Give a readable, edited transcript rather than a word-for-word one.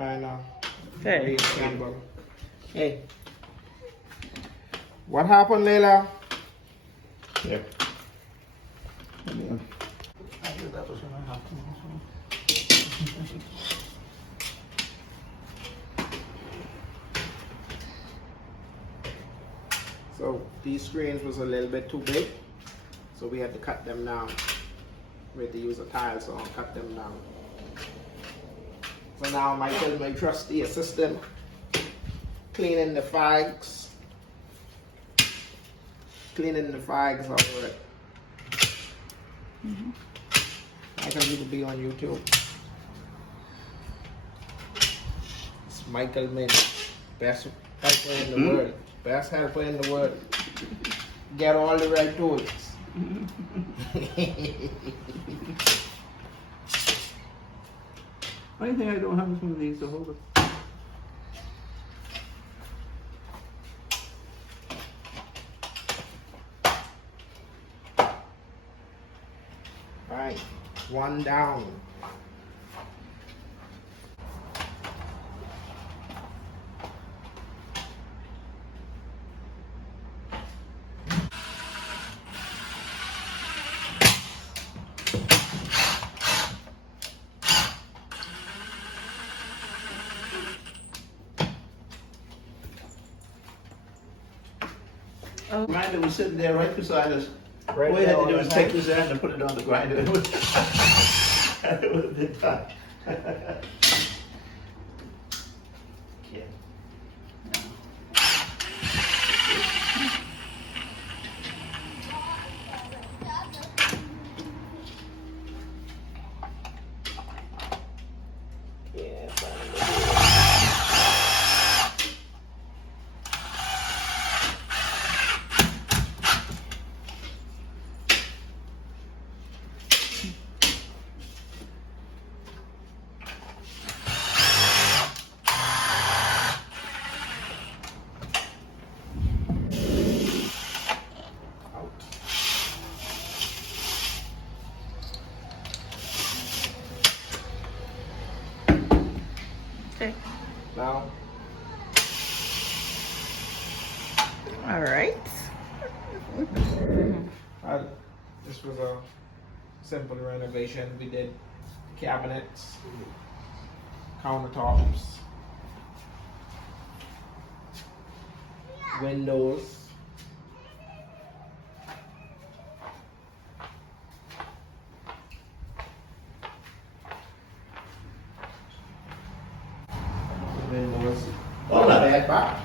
I know. Hey. Hey. What happened, Layla? Yeah. I knew that was gonna happen. So these screens was a little bit too big, so we had to cut them down. We had to use a tile saw and cut them down. So now Michael, my trusty assistant, cleaning the fags. Cleaning the fags over it. Michael, you will be on YouTube. It's Michael Min, best helper in the world. Best helper in the world. Get all the right tools. Only thing I don't have is one of these to hold it. Alright, one down. Oh. Grinder was sitting there right beside us. Right All we had there to do on was the take hand. his hand and put it on the grinder. It would have been done. Kid. Yeah, Okay. now, All right. this was a simple renovation. We did cabinets, countertops, windows. Windows. Oh, not bad.